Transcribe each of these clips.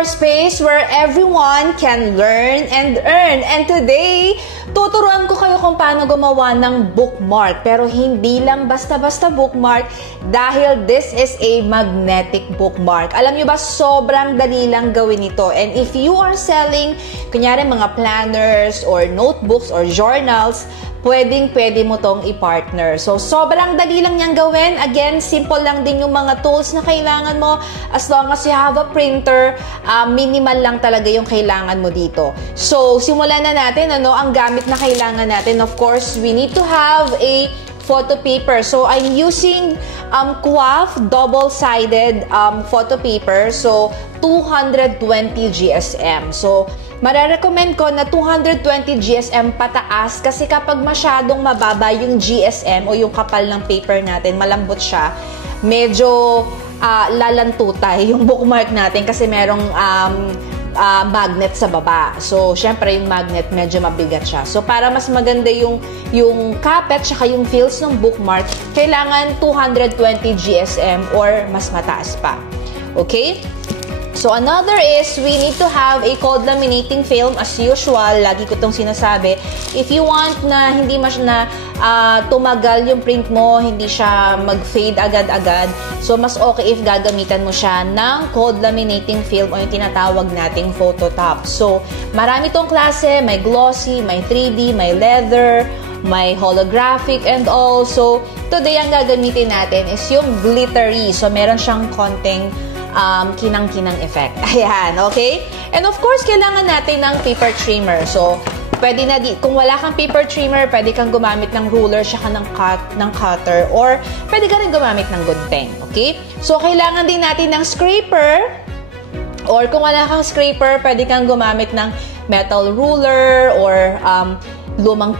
your space where everyone can learn and earn. And today, tuturuan ko kayo kung paano gumawa ng bookmark. Pero hindi lang basta-basta bookmark dahil this is a magnetic bookmark. Alam nyo ba, sobrang dali lang gawin ito. And if you are selling, kunyari mga planners or notebooks or journals, pwede mo tong i-partner. So, sobrang dali lang niyang gawin. Again, simple lang din yung mga tools na kailangan mo. As long as you have a printer, minimal lang talaga yung kailangan mo dito. So, simulan na natin. Ang gamit na kailangan natin? Of course, we need to have a photo paper. So, I'm using QAF double-sided photo paper. So, 220 GSM. So, mararecommend ko na 220 GSM pataas kasi kapag masyadong mababa yung GSM o yung kapal ng paper natin, malambot siya, medyo lalantutay yung bookmark natin kasi merong magnet sa baba. So, syempre yung magnet medyo mabigat siya. So, para mas maganda yung kapit tsaka yung feels ng bookmark, kailangan 220 GSM or mas mataas pa. Okay? So, another is, we need to have a cold laminating film as usual. Lagi ko itong sinasabi. If you want na hindi tumagal yung print mo, hindi siya mag-fade agad-agad, so mas okay if gagamitan mo siya ng cold laminating film o yung tinatawag nating phototop. So, marami tong klase. May glossy, may 3D, may leather, may holographic, and also, today ang gagamitin natin is yung glittery. So, meron siyang konting kinang-kinang effect. Ayan, okay? And of course, kailangan natin ng paper trimmer. So, pwede na kung wala kang paper trimmer, pwede kang gumamit ng ruler saka ng cutter, or pwede ka rin gumamit ng gunting. Okay? So, kailangan din natin ng scraper, or kung wala kang scraper, pwede kang gumamit ng metal ruler, or lumang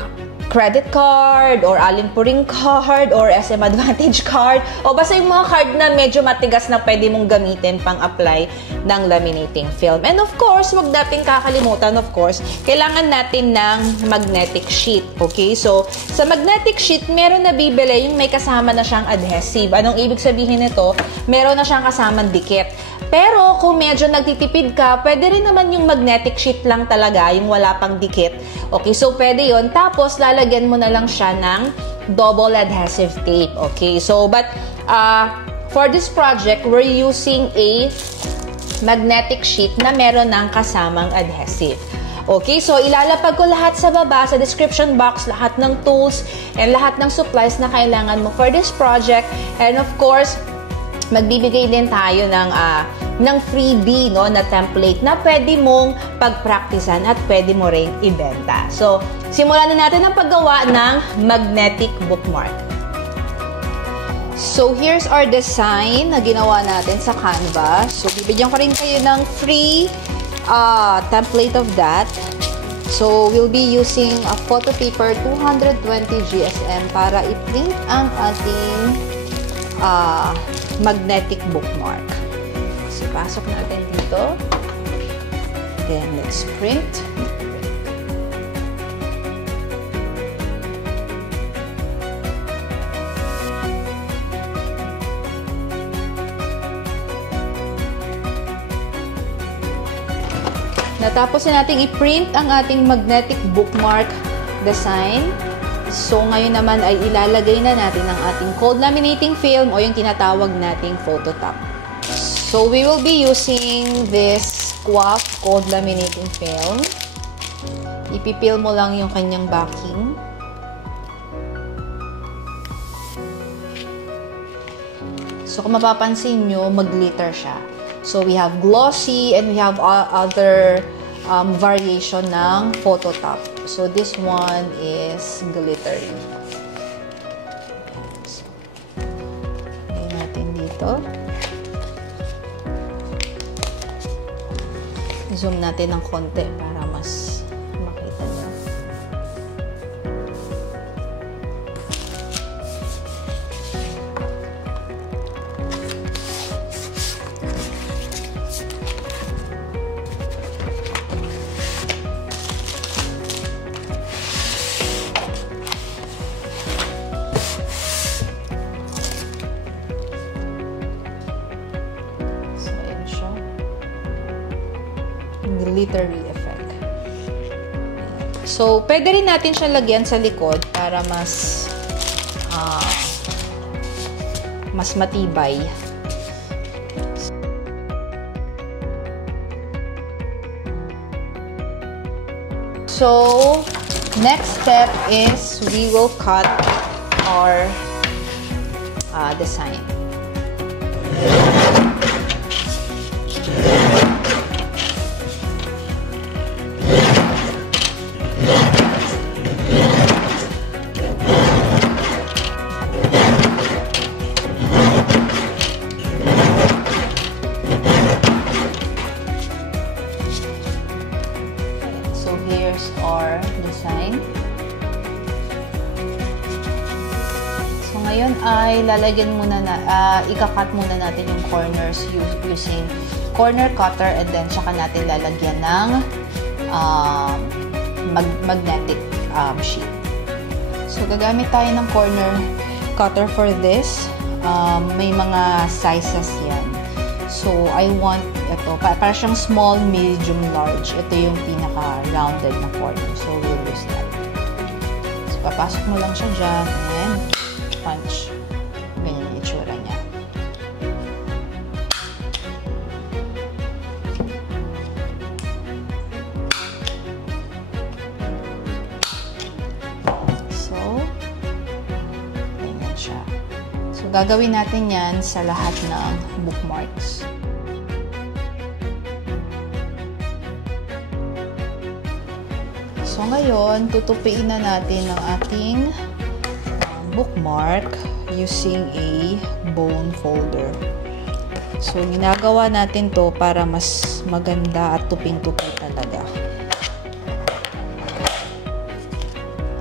credit card, or Alin Puring card, or SM Advantage card, o basta yung mga card na medyo matigas na pwede mong gamitin pang-apply ng laminating film. And of course, wag natin kakalimutan, of course, kailangan natin ng magnetic sheet. Okay? So, sa magnetic sheet, meron na bibili yung may kasama na siyang adhesive. Anong ibig sabihin nito? Meron na siyang kasamang dikit. Pero kung medyo nagtitipid ka, pwede rin naman yung magnetic sheet lang talaga, yung wala pang dikit. Okay, so pwede yon. Tapos, lalagyan mo na lang siya ng double adhesive tape. Okay, so but for this project, we're using a magnetic sheet na meron ng kasamang adhesive. Okay, so ilalapag ko lahat sa baba, sa description box, lahat ng tools and lahat ng supplies na kailangan mo for this project. And of course, magbibigay din tayo ng freebie, no, na template na pwede mong pagpraktisan at pwede mo ring ibenta. So, simulan na natin ang paggawa ng magnetic bookmark. So, here's our design na ginawa natin sa Canva. So, bibigyan ko rin kayo ng free template of that. So, we'll be using a photo paper 220 GSM para i-print ang ating magnetic bookmark. So, pasok natin dito. Then, let's print. Natapos na natin i-print ang ating magnetic bookmark design. So, ngayon naman ay ilalagay na natin ang ating cold laminating film o yung tinatawag nating phototop. So, we will be using this QAF cold laminating film. Ipipil mo lang yung kanyang backing. So, kung mapapansin nyo, mag-glitter siya. So, we have glossy and we have other variation ng phototop. So, this one is glittery. So, lagyan natin dito. Zoom natin ng konti para mas makita nyo. glittery effect. So, pwede rin natin siya lagyan sa likod para mas matibay. So, next step is we will cut our design. So, here's our design. Ngayon ay lalagyan muna ika-cut muna natin yung corners using corner cutter, and then saka natin lalagyan ng magnetic sheet. So gagamit tayo ng corner cutter for this. May mga sizes yan. So I want ito, para siyang small, medium, large. Ito yung pinaka-rounded na corner. So we'll use that. So papasok mo lang siya dyan, and punch. Ganyan yung itsura niya. So, ganyan siya. So, gagawin natin yan sa lahat ng bookmarks. So, ngayon, tutupiin na natin ang ating bookmark using a bone folder. So, ginagawa natin to para mas maganda at tuping-tupi talaga.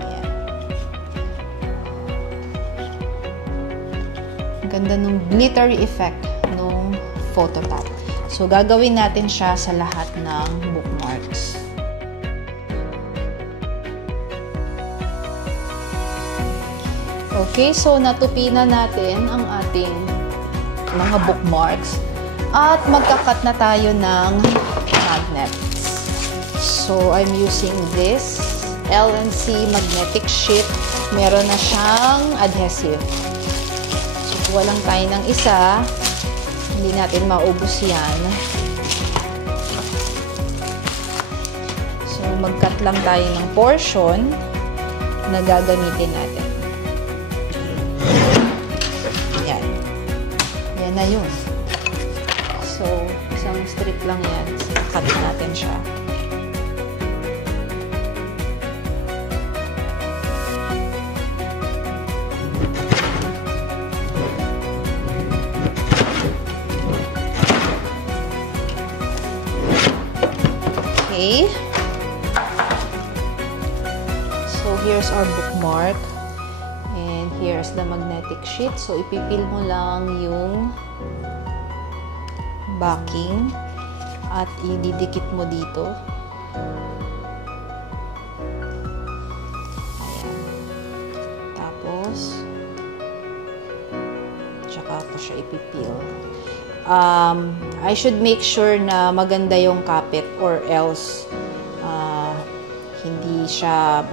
Ayan. Ang ganda ng glittery effect ng photo tab. So, gagawin natin siya sa lahat ng bookmarks. Okay, so natupi na natin ang ating mga bookmarks at magkakat na tayo ng magnets. So, I'm using this L&C magnetic sheet. Meron na siyang adhesive. So, kuha lang tayo ng isa. Hindi natin maubos yan. So, mag-cut lang tayo ng portion na gagamitin natin. Na yun. So, isang strip lang yan. Cut natin siya. Okay. So, here's our bookmark. And here's the magnetic sheet. So, ipipil mo lang yung backing at ididikit mo dito. Ayan. Tapos, tsaka ko siya ipipil. I should make sure na maganda yung kapit or else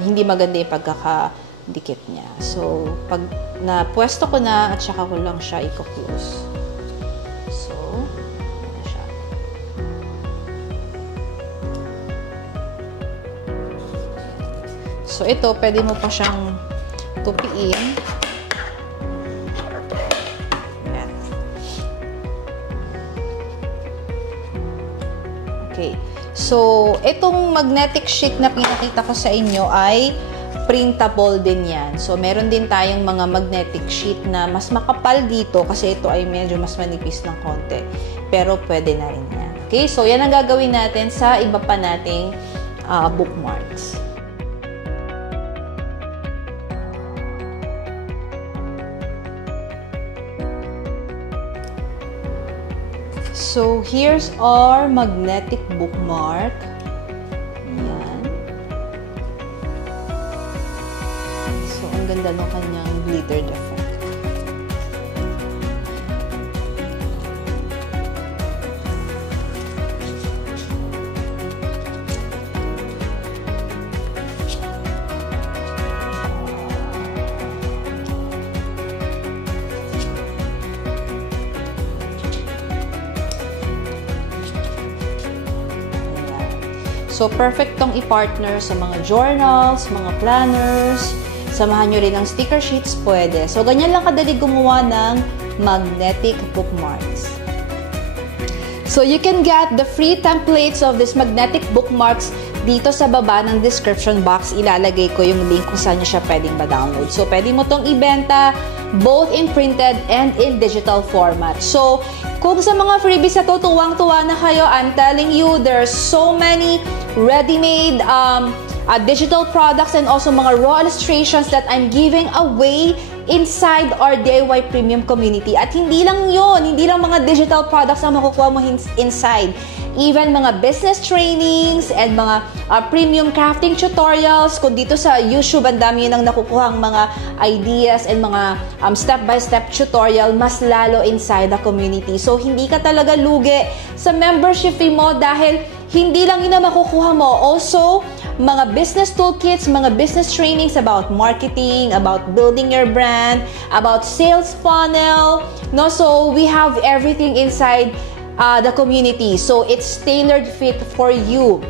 hindi maganda yung pagkakadikit niya. So, pag napwesto ko na at saka ko lang siya i-close. So, ito, pwede mo pa siyang tupiin. Ayan. Okay. So, itong magnetic sheet na pinakita ko sa inyo ay printable din yan. So, meron din tayong mga magnetic sheet na mas makapal dito kasi ito ay medyo mas manipis ng konti. Pero, pwede na rin yan. Okay? So, yan ang gagawin natin sa iba pa nating bookmarks. So, here's our magnetic bookmark. Ayan. So, ang ganda ng kanyang glittered effect. So, perfect tong i-partner sa mga journals, mga planners. Samahan nyo rin ng sticker sheets, pwede. So, ganyan lang kadali gumawa ng magnetic bookmarks. So, you can get the free templates of this magnetic bookmarks dito sa baba ng description box. Ilalagay ko yung link kung saan nyo siya pwedeng ma-download. So, pwede mo tong ibenta both in printed and in digital format. So, kung sa mga freebies na to, tuwang-tuwa na kayo, I'm telling you, there's so many ready-made digital products and also mga raw illustrations that I'm giving away inside our DIY Premium community. At hindi lang yun, hindi lang mga digital products ang makukuha mo inside. Even mga business trainings and mga premium crafting tutorials. Kung dito sa YouTube, ang dami yun ang nakukuhang mga ideas and mga step-by-step tutorial, mas lalo inside the community. So, hindi ka talaga lugi sa membership fee mo dahil hindi lang yun ang makukuha mo. Also, mga business toolkits, mga business trainings about marketing, about building your brand, about sales funnel. No? So, we have everything inside the community. So, it's tailored fit for you.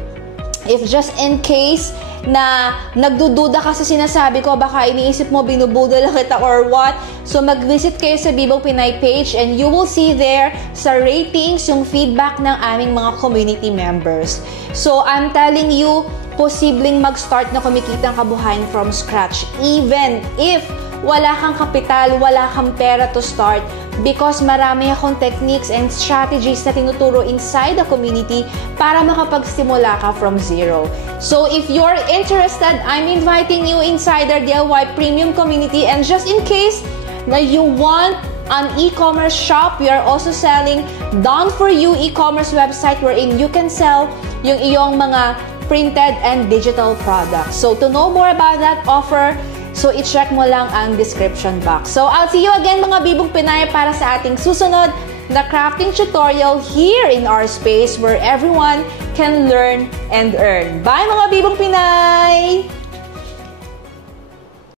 If just in case na nagdududa ka sa sinasabi ko, baka iniisip mo binubudol lang kita or what, so mag-visit kayo sa Bibong Pinay page and you will see there sa ratings yung feedback ng aming mga community members. So, I'm telling you, posibleng mag-start na kumikita ang kabuhayan from scratch. Even if wala kang kapital, wala kang pera to start, because marami akong techniques and strategies na tinuturo inside the community para makapagsimula ka from zero. So, if you're interested, I'm inviting you inside our DIY Premium community, and just in case na you want an e-commerce shop, we are also selling Done For You e-commerce website wherein you can sell yung iyong mga printed and digital products. So, to know more about that offer, so i-check mo lang ang description box. So, I'll see you again mga Bibong Pinay para sa ating susunod na crafting tutorial here in our space where everyone can learn and earn. Bye mga Bibong Pinay!